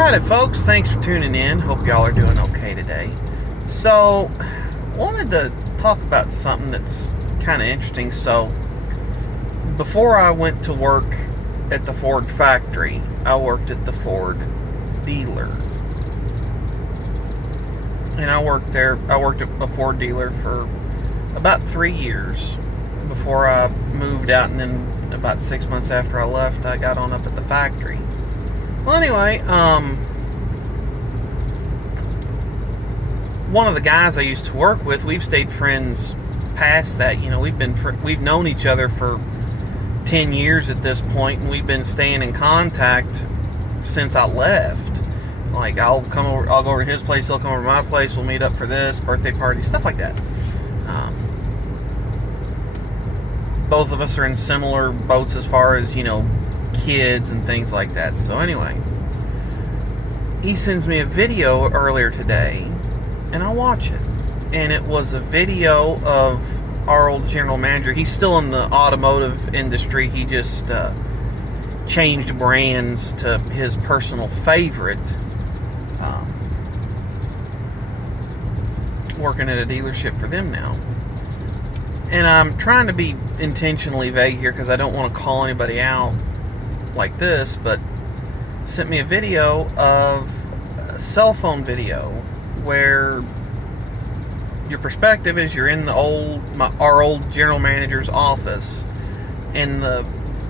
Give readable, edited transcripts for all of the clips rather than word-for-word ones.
Howdy, folks. Thanks for tuning in. Hope y'all are doing okay today. So, wanted to talk about something that's kind of interesting. So, before I went to work at the Ford factory, I worked at the Ford dealer. And I worked at a Ford dealer for about 3 years before I moved out, and then about 6 months after I left, I got on up at the factory. Well, anyway, one of the guys I used to work with, we've stayed friends past that. We've known each other for 10 years at this point, and we've been staying in contact since I left. Like, I'll go over to his place, he'll come over to my place, we'll meet up for this, birthday party, stuff like that. Both of us are in similar boats as far as, kids and things like that. So anyway, he sends me a video earlier today, and I watch it. And it was a video of our old general manager. He's still in the automotive industry. He just changed brands to his personal favorite. Working at a dealership for them now. And I'm trying to be intentionally vague here because I don't want to call anybody out like this, but sent me a video of a cell phone video where your perspective is you're in our old general manager's office, and the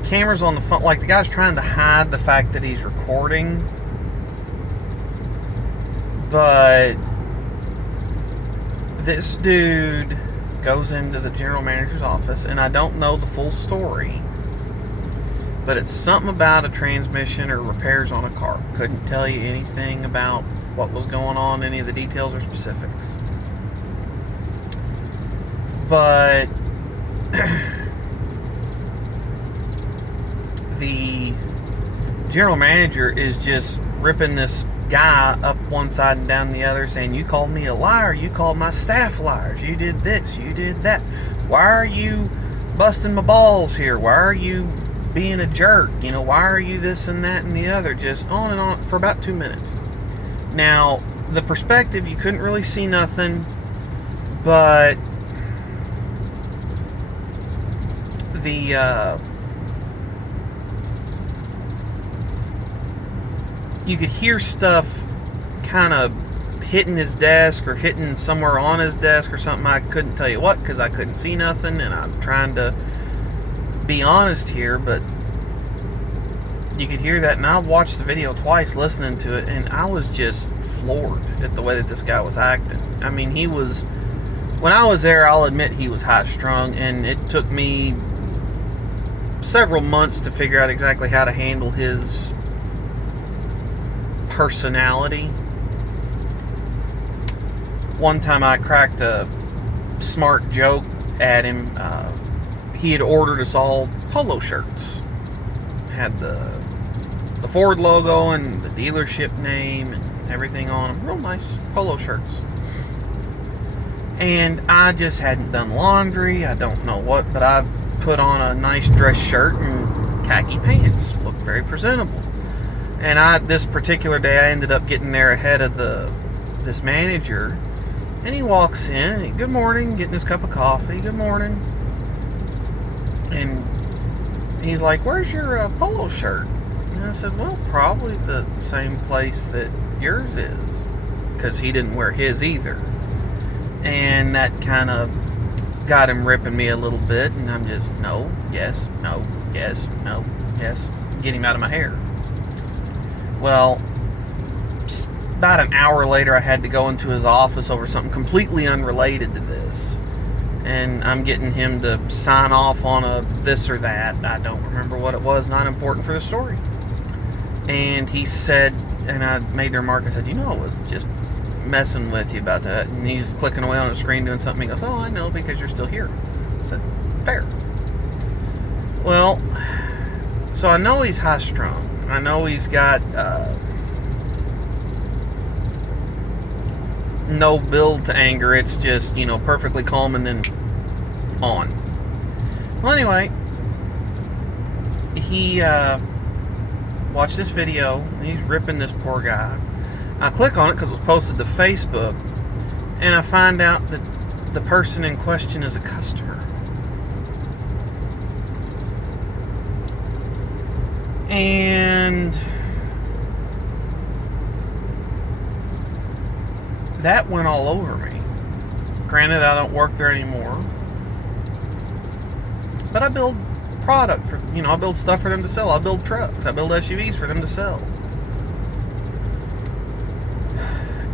camera's on the phone, like the guy's trying to hide the fact that he's recording, but this dude goes into the general manager's office, and I don't know the full story, but it's something about a transmission or repairs on a car. Couldn't tell you anything about what was going on, any of the details or specifics. But the general manager is just ripping this guy up one side and down the other, saying, "You called me a liar, you called my staff liars, you did this, you did that, why are you busting my balls here, why are you being a jerk, why are you this and that and the other," just on and on for about 2 minutes. Now, the perspective, you couldn't really see nothing, but you could hear stuff kind of hitting his desk or hitting somewhere on his desk or something. I couldn't tell you what because I couldn't see nothing, and I'm trying to be honest here, but you could hear that. And I watched the video twice listening to it, and I was just floored at the way that this guy was acting. I mean, when I was there, I'll admit he was high strung, and it took me several months to figure out exactly how to handle his personality. One time I cracked a smart joke at him. He had ordered us all polo shirts. Had the Ford logo and the dealership name and everything on them. Real nice polo shirts. And I just hadn't done laundry. I don't know what, but I put on a nice dress shirt and khaki pants. Looked very presentable. And this particular day, I ended up getting there ahead of this manager. And he walks in, and good morning, getting his cup of coffee, good morning. And he's like, "Where's your polo shirt?" And I said, "Well, probably the same place that yours is." Because he didn't wear his either. And that kind of got him ripping me a little bit. And I'm just, no, yes, no, yes, no, yes. Get him out of my hair. Well, about an hour later, I had to go into his office over something completely unrelated to this. And I'm getting him to sign off on a this or that. I don't remember what it was, not important for the story. And he said, and I made the remark, I said, I was just messing with you about that. And he's clicking away on the screen doing something. He goes, "Oh, I know, because you're still here." I said, "Fair." Well, so I know he's high strung. I know he's got no build to anger. It's just, perfectly calm and then on. Well, anyway, he watch this video, and he's ripping this poor guy. I click on it because it was posted to Facebook, and I find out that the person in question is a customer. And that went all over me. Granted, I don't work there anymore, but I build product for, I build stuff for them to sell. I build trucks. I build SUVs for them to sell.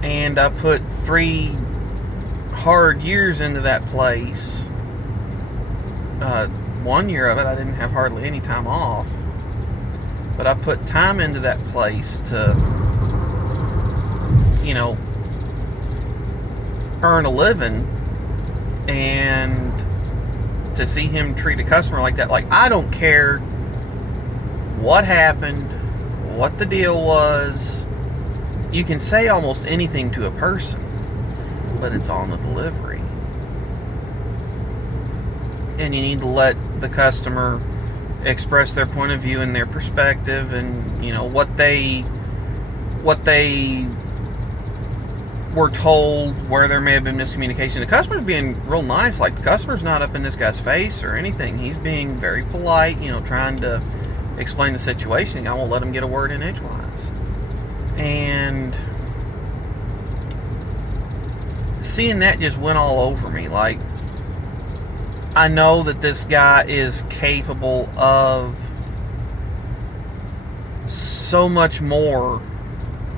And I put 3 hard years into that place. 1 year of it, I didn't have hardly any time off. But I put time into that place to, earn a living, and to see him treat a customer like that. Like, I don't care what happened, what the deal was. You can say almost anything to a person, but it's on the delivery. And you need to let the customer express their point of view and their perspective, and what they were told, where there may have been miscommunication. The customer's being real nice. Like, the customer's not up in this guy's face or anything. He's being very polite, trying to explain the situation. I won't let him get a word in edgewise. And seeing that just went all over me. Like, I know that this guy is capable of so much more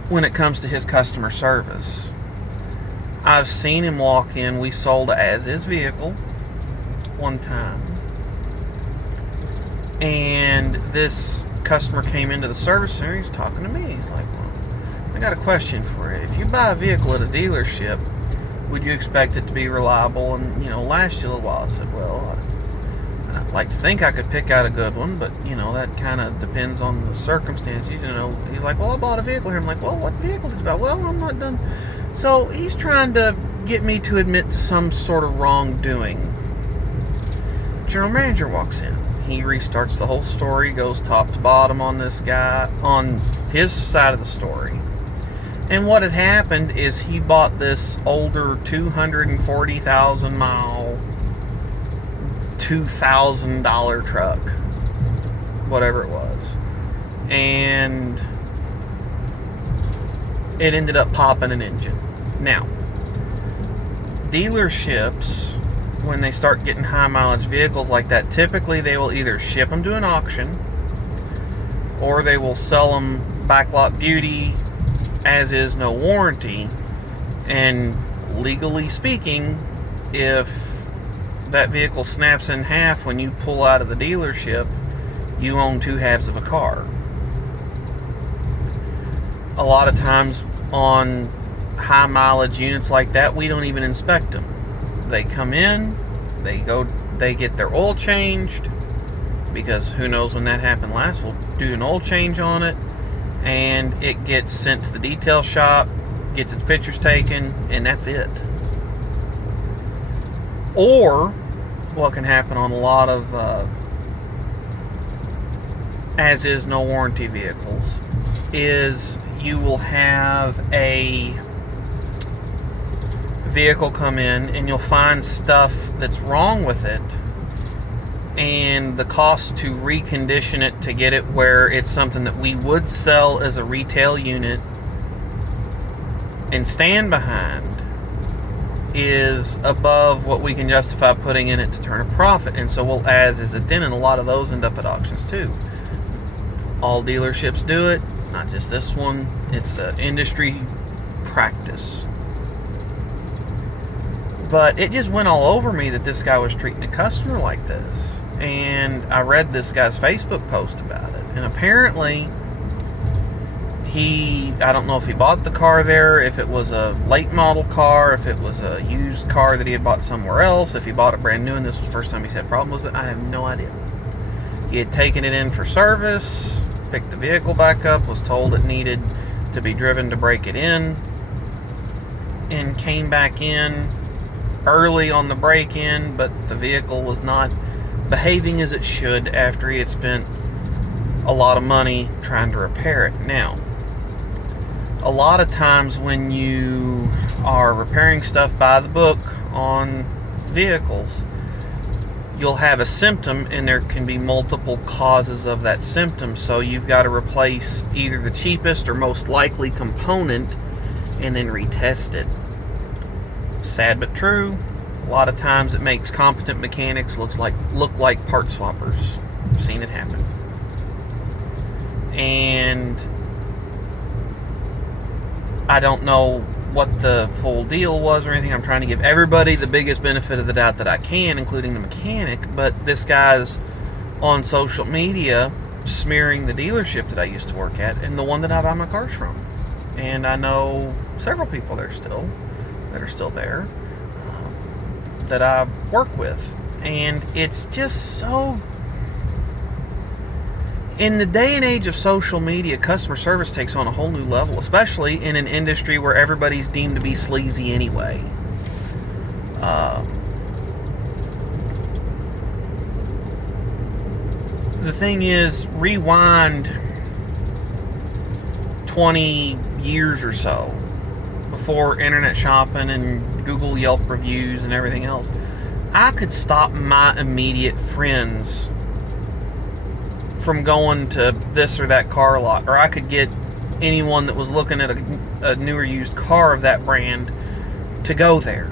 when it comes to his customer service. I've seen him walk in. We sold an as-is vehicle one time, and this customer came into the service center. He's talking to me. He's like, well, I got a question for you. If you buy a vehicle at a dealership, would you expect it to be reliable and, last you a little while? I said, well, I'd like to think I could pick out a good one, but, that kind of depends on the circumstances. He's like, well, I bought a vehicle here. I'm like, well, what vehicle did you buy? Well, I'm not done. So he's trying to get me to admit to some sort of wrongdoing. General manager walks in. He restarts the whole story, goes top to bottom on this guy, on his side of the story. And what had happened is he bought this older 240,000 mile, $2,000 truck, whatever it was. And it ended up popping an engine. Now, dealerships, when they start getting high mileage vehicles like that, typically they will either ship them to an auction, or they will sell them backlot beauty, as is, no warranty. And legally speaking, if that vehicle snaps in half when you pull out of the dealership, you own 2 halves of a car. A lot of times on high mileage units like that, we don't even inspect them. They come in, they get their oil changed, because who knows when that happened last. We'll do an oil change on it, and it gets sent to the detail shop, gets its pictures taken, and that's it. Or what can happen on a lot of as is, no warranty vehicles is you will have a vehicle come in and you'll find stuff that's wrong with it, and the cost to recondition it to get it where it's something that we would sell as a retail unit and stand behind is above what we can justify putting in it to turn a profit. And so we'll as is it then, and a lot of those end up at auctions too. All dealerships do it, not just this one. It's an industry practice. But it just went all over me that this guy was treating a customer like this. And I read this guy's Facebook post about it. And apparently, I don't know if he bought the car there, if it was a late model car, if it was a used car that he had bought somewhere else, if he bought it brand new and this was the first time he's had a problem with it. I have no idea. He had taken it in for service, picked the vehicle back up, was told it needed to be driven to break it in, and came back in early on the break-in, but the vehicle was not behaving as it should after he had spent a lot of money trying to repair it. Now, a lot of times when you are repairing stuff by the book on vehicles, you'll have a symptom and there can be multiple causes of that symptom. So you've got to replace either the cheapest or most likely component and then retest it. Sad but true. A lot of times it makes competent mechanics look like part swappers. I've seen it happen. And I don't know what the full deal was or anything. I'm trying to give everybody the biggest benefit of the doubt that I can, including the mechanic. But this guy's on social media smearing the dealership that I used to work at and the one that I buy my cars from. And I know several people that are still there that I work with. And it's just so... In the day and age of social media, customer service takes on a whole new level, especially in an industry where everybody's deemed to be sleazy anyway. The thing is, rewind 20 years or so, before internet shopping and Google Yelp reviews and everything else, I could stop my immediate friends from going to this or that car lot, or I could get anyone that was looking at a newer used car of that brand to go there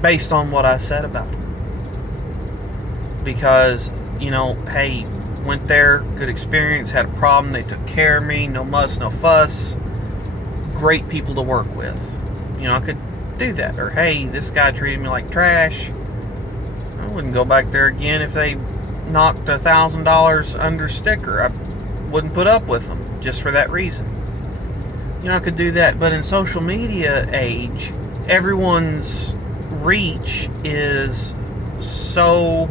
based on what I said about them. Because, hey, went there, good experience, had a problem, they took care of me, no muss, no fuss, great people to work with. I could do that. Or, hey, this guy treated me like trash, I wouldn't go back there again. If they knocked $1,000 under sticker, I wouldn't put up with them just for that reason. I could do that. But in social media age, everyone's reach is so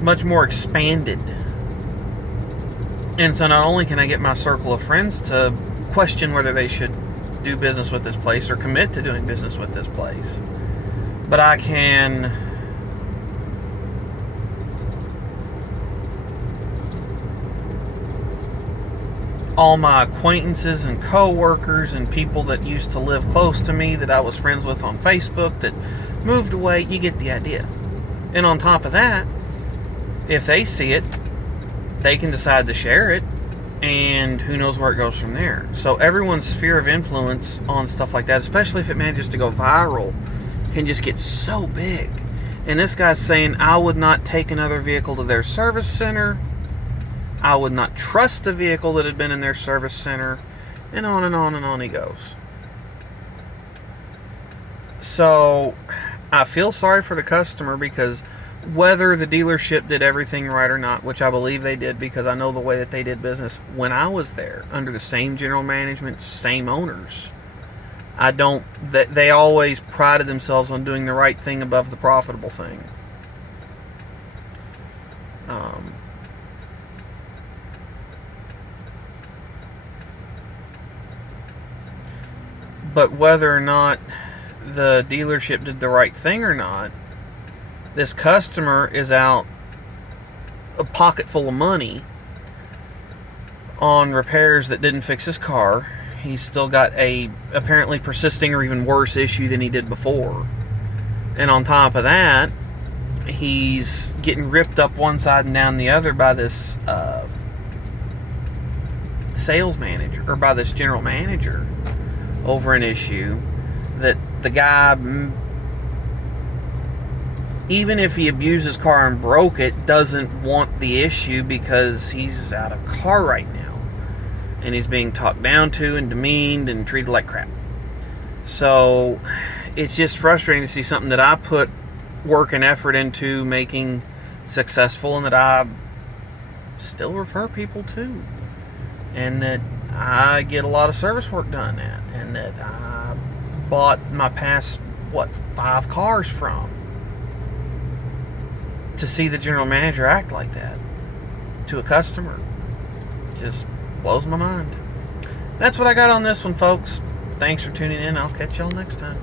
much more expanded. And so not only can I get my circle of friends to question whether they should do business with this place or commit to doing business with this place, but I can all my acquaintances and co-workers and people that used to live close to me that I was friends with on Facebook that moved away, you get the idea. And on top of that, if they see it, they can decide to share it, and who knows where it goes from there. So everyone's sphere of influence on stuff like that, especially if it manages to go viral, can just get so big. And this guy's saying, I would not take another vehicle to their service center, I would not trust a vehicle that had been in their service center, and on and on and on he goes. So I feel sorry for the customer, because whether the dealership did everything right or not, which I believe they did because I know the way that they did business when I was there, under the same general management, same owners, they always prided themselves on doing the right thing above the profitable thing. But whether or not the dealership did the right thing or not, this customer is out a pocket full of money on repairs that didn't fix his car. He's still got a apparently persisting or even worse issue than he did before. And on top of that, he's getting ripped up one side and down the other by this sales manager, or by this general manager, over an issue that the guy, even if he abused his car and broke it, doesn't want the issue because he's out of car right now. And he's being talked down to and demeaned and treated like crap. So it's just frustrating to see something that I put work and effort into making successful, and that I still refer people to, and that I get a lot of service work done at, and that I bought my past 5 cars from. To see the general manager act like that to a customer just blows my mind. That's what I got on this one, folks. Thanks for tuning in. I'll catch y'all next time.